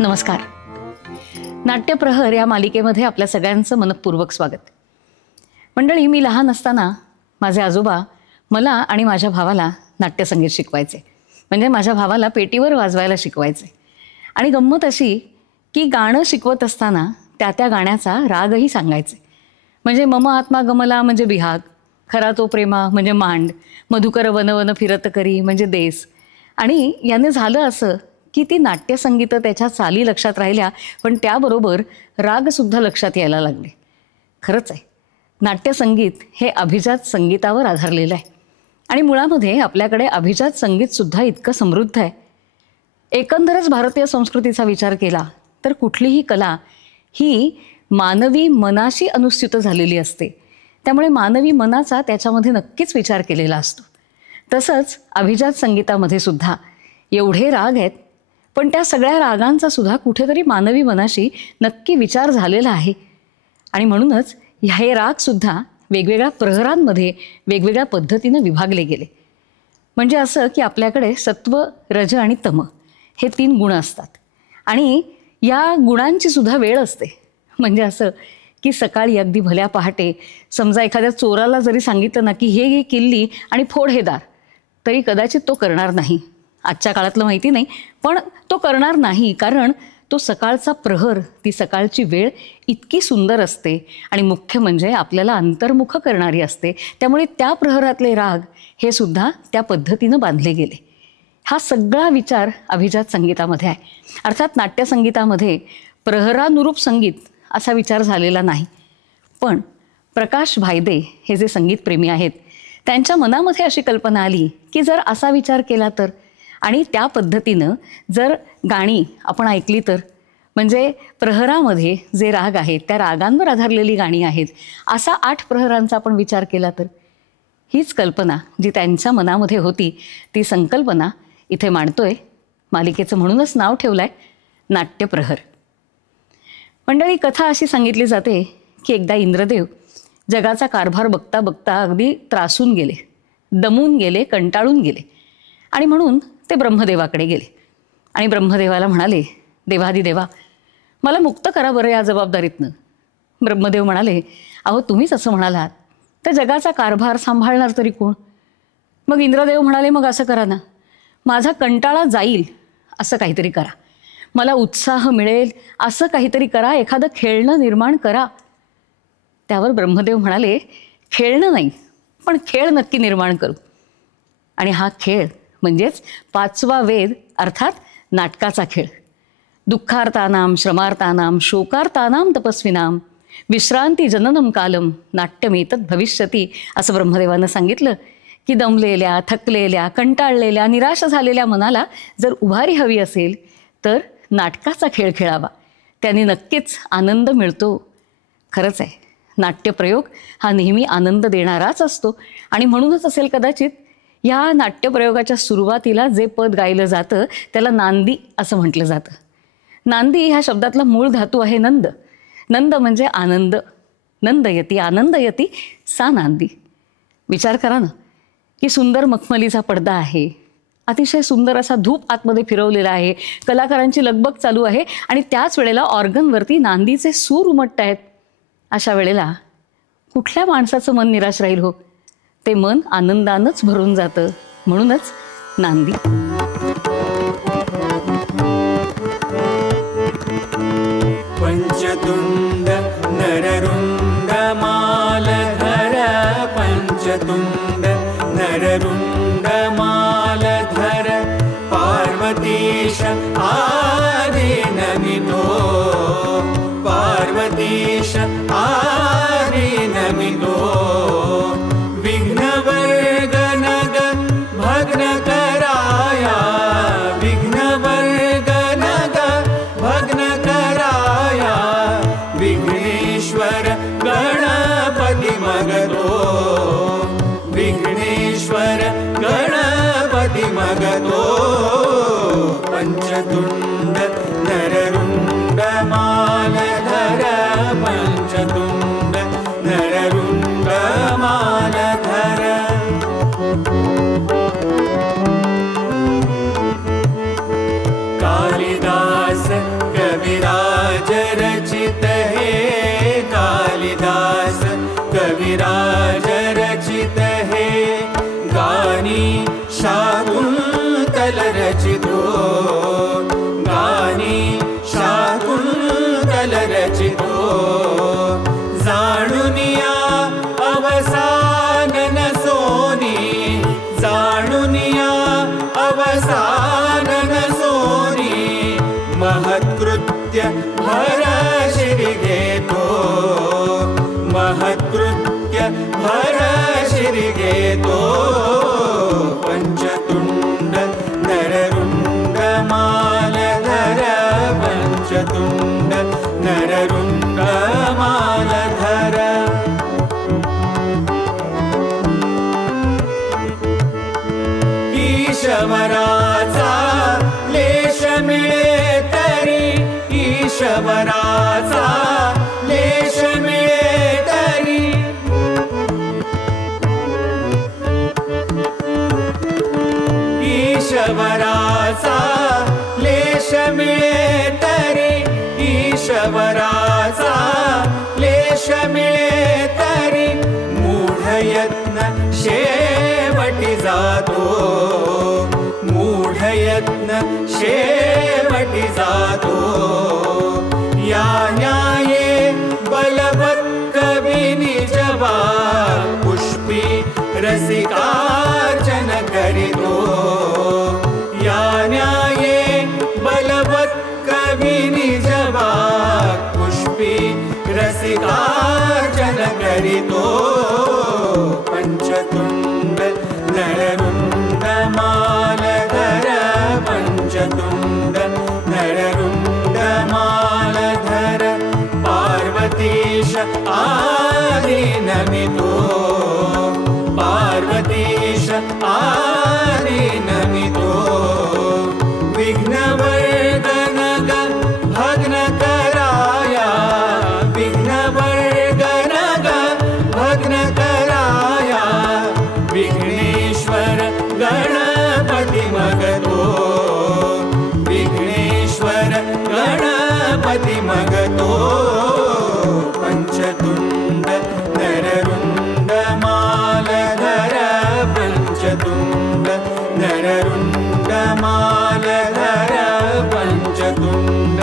नमस्कार. नाट्यप्रहर या मालिकेमध्ये आपल्या सगळ्यांचं मनपूर्वक स्वागत. मंडळी, मी लहान असताना माझे आजोबा मला आणि माझ्या भावाला नाट्यसंगीत शिकवायचे. म्हणजे माझ्या भावाला पेटीवर वाजवायला शिकवायचे. आणि गंमत अशी की गाणं शिकवत असताना त्या गाण्याचा रागही सांगायचे. म्हणजे मम आत्मा गमला म्हणजे बिहाग, खरा तो प्रेमा म्हणजे मांड, मधुकर वन वन फिरत करी म्हणजे देस. आणि याने झालं असं की ती नाट्यसंगीतं त्याच्या चाली लक्षात राहिल्या, पण त्याबरोबर रागसुद्धा लक्षात यायला लागले. खरंच आहे, नाट्यसंगीत हे अभिजात संगीतावर आधारलेलं आहे. आणि मुळामध्ये आपल्याकडे अभिजात संगीतसुद्धा इतकं समृद्ध आहे. एकंदरच भारतीय संस्कृतीचा विचार केला तर कुठलीही कला ही मानवी मनाशी अनुस्यूत झालेली असते. त्यामुळे मानवी मनाचा त्याच्यामध्ये नक्कीच विचार केलेला असतो. तसंच अभिजात संगीतामध्ये सुद्धा एवढे राग आहेत, पण त्या सगळ्या रागांचा सुद्धा कुठेतरी मानवी मनाशी नक्की विचार झालेला आहे. आणि म्हणूनच हे रागसुद्धा वेगवेगळ्या प्रहरांमध्ये वेगवेगळ्या पद्धतीनं विभागले गेले. म्हणजे असं की आपल्याकडे सत्व, रज आणि तम हे 3 गुण असतात. आणि या गुणांची सुद्धा वेळ असते. म्हणजे असं की सकाळी अगदी भल्या पहाटे समजा एखाद्या चोराला जरी सांगितलं ना की हे घे किल्ली आणि फोड हे दार, तरी कदाचित तो करणार नाही. आजच्या काळातलं माहिती नाही, पण तो करणार नाही. कारण तो सकाळचा प्रहर, ती सकाळची वेळ इतकी सुंदर असते आणि मुख्य म्हणजे आपल्याला अंतर्मुख करणारी असते. त्यामुळे त्या प्रहरातले राग हे सुद्धा त्या पद्धतीनं बांधले गेले. हा सगळा विचार अभिजात संगीतामध्ये आहे. अर्थात नाट्यसंगीतामध्ये प्रहरानुरूप संगीत असा विचार झालेला नाही. पण प्रकाश भायदे हे जे संगीतप्रेमी आहेत, त्यांच्या मनामध्ये अशी कल्पना आली की जर असा विचार केला तर, आणि त्या पद्धतीनं जर गाणी आपण ऐकली तर, म्हणजे प्रहरामध्ये जे राग आहेत त्या रागांवर आधारलेली गाणी आहेत, असा 8 प्रहरांचा आपण विचार केला तर, हीच कल्पना जी त्यांच्या मनामध्ये होती ती संकल्पना इथे मांडतोय. मालिकेचं म्हणूनच नाव ठेवलं आहे नाट्यप्रहर. मंडळी, कथा अशी सांगितली जाते की एकदा इंद्रदेव जगाचा कारभार बघता बघता अगदी त्रासून गेले, दमून गेले, कंटाळून गेले. आणि म्हणून ते ब्रह्मदेवाकडे गेले आणि ब्रह्मदेवाला म्हणाले, देवादिदेवा, मला मुक्त करा बरं या जबाबदारीतनं. ब्रह्मदेव म्हणाले, अहो तुम्हीच असं म्हणालात तर जगाचा कारभार सांभाळणार तरी कोण? मग इंद्रदेव म्हणाले, मग असं करा ना, माझा कंटाळा जाईल असं काहीतरी करा, मला उत्साह मिळेल असं काहीतरी करा, एखादं खेळणं निर्माण करा. त्यावर ब्रह्मदेव म्हणाले, खेळणं नाही पण खेळ नक्की निर्माण करू. आणि हा खेळ म्हणजेच 5वा वेद अर्थात नाटकाचा खेळ. दुःखार्तानाम श्रमार्तानाम शोकार्तानाम तपस्विनाम विश्रांती जननम कालम नाट्यमेतद भविष्यती, असं ब्रह्मदेवानं सांगितलं की दमलेल्या, थकलेल्या, कंटाळलेल्या, निराश झालेल्या मनाला जर उभारी हवी असेल तर नाटकाचा खेळ खेळावा, त्याने नक्कीच आनंद मिळतो. खरंच आहे, नाट्यप्रयोग हा नेहमी आनंद देणाराच असतो. आणि म्हणूनच असेल कदाचित या नाट्यप्रयोगाच्या सुरुवातीला जे पद गायलं जातं त्याला नांदी असं म्हटलं जातं. नांदी ह्या शब्दातला मूळ धातू आहे नंद. नंद म्हणजे आनंद. नंदयती आनंदयती सा नांदी. विचार करा ना की सुंदर मखमलीचा पडदा आहे, अतिशय सुंदर असा धूप आतमध्ये फिरवलेला आहे, कलाकारांची लगबग चालू आहे आणि त्याच वेळेला ऑर्गनवरती नांदीचे सूर उमटत आहेत. अशा वेळेला कुठल्या माणसाचं मन निराश राहील हो? ते मन आनंदानंच भरून जातं. म्हणूनच नांदी. पंचतुंड नररुंड मालधर, पंचतुंड नररुंड मालधर, पार्वतीश आदि नमितो, पार्वतीश आदि नमितो, विघ्नवर्गनग भग्नकराया, विघ्नवर्गनग भग्नकराया, विघ्नेश्वर गणपति मगतो, विघ्नेश्वर गणपति मगतो, पंचतुंड नररुंड मालधर, पंचतुंड नररुंड महत्कृत्य भर शिरिगे तो महत्कृत्य भर शिरिगे तो पंचतुंड नररुंड मालधर पंचतुंड नररुंड मालधर ईशवराचा लेश मिळे तरी ईशवराचा लेश मिळे तरी ईशवराचा लेश मिळे तरी ईशवराचा लेश मिळे तरी मूढ यत्न शेवटी जातो मूढ यत्न शेवटी जातो या न्याये बलवत् कवी निजवा पुष्पी रसिकार्चन करितो या न्याये बलवत् कवी निजवा पुष्पी रसिकार्चन करितो पंचतुंड नररुंड मालधर पंचतुंड नररुंड मालधर पार्वतीश आदिनमितो पार्वतीश आदिनमितो विघ्नवर्धन भग्न कराया विघ्नवर्धन भग्न कराया विघ्नेश्वर गणपति मगतो विघ्नेश्वर गणपति मगतो पंचतुंड नररुंड मालधर पंचतुंड नररुंड मालधर पंचतुंड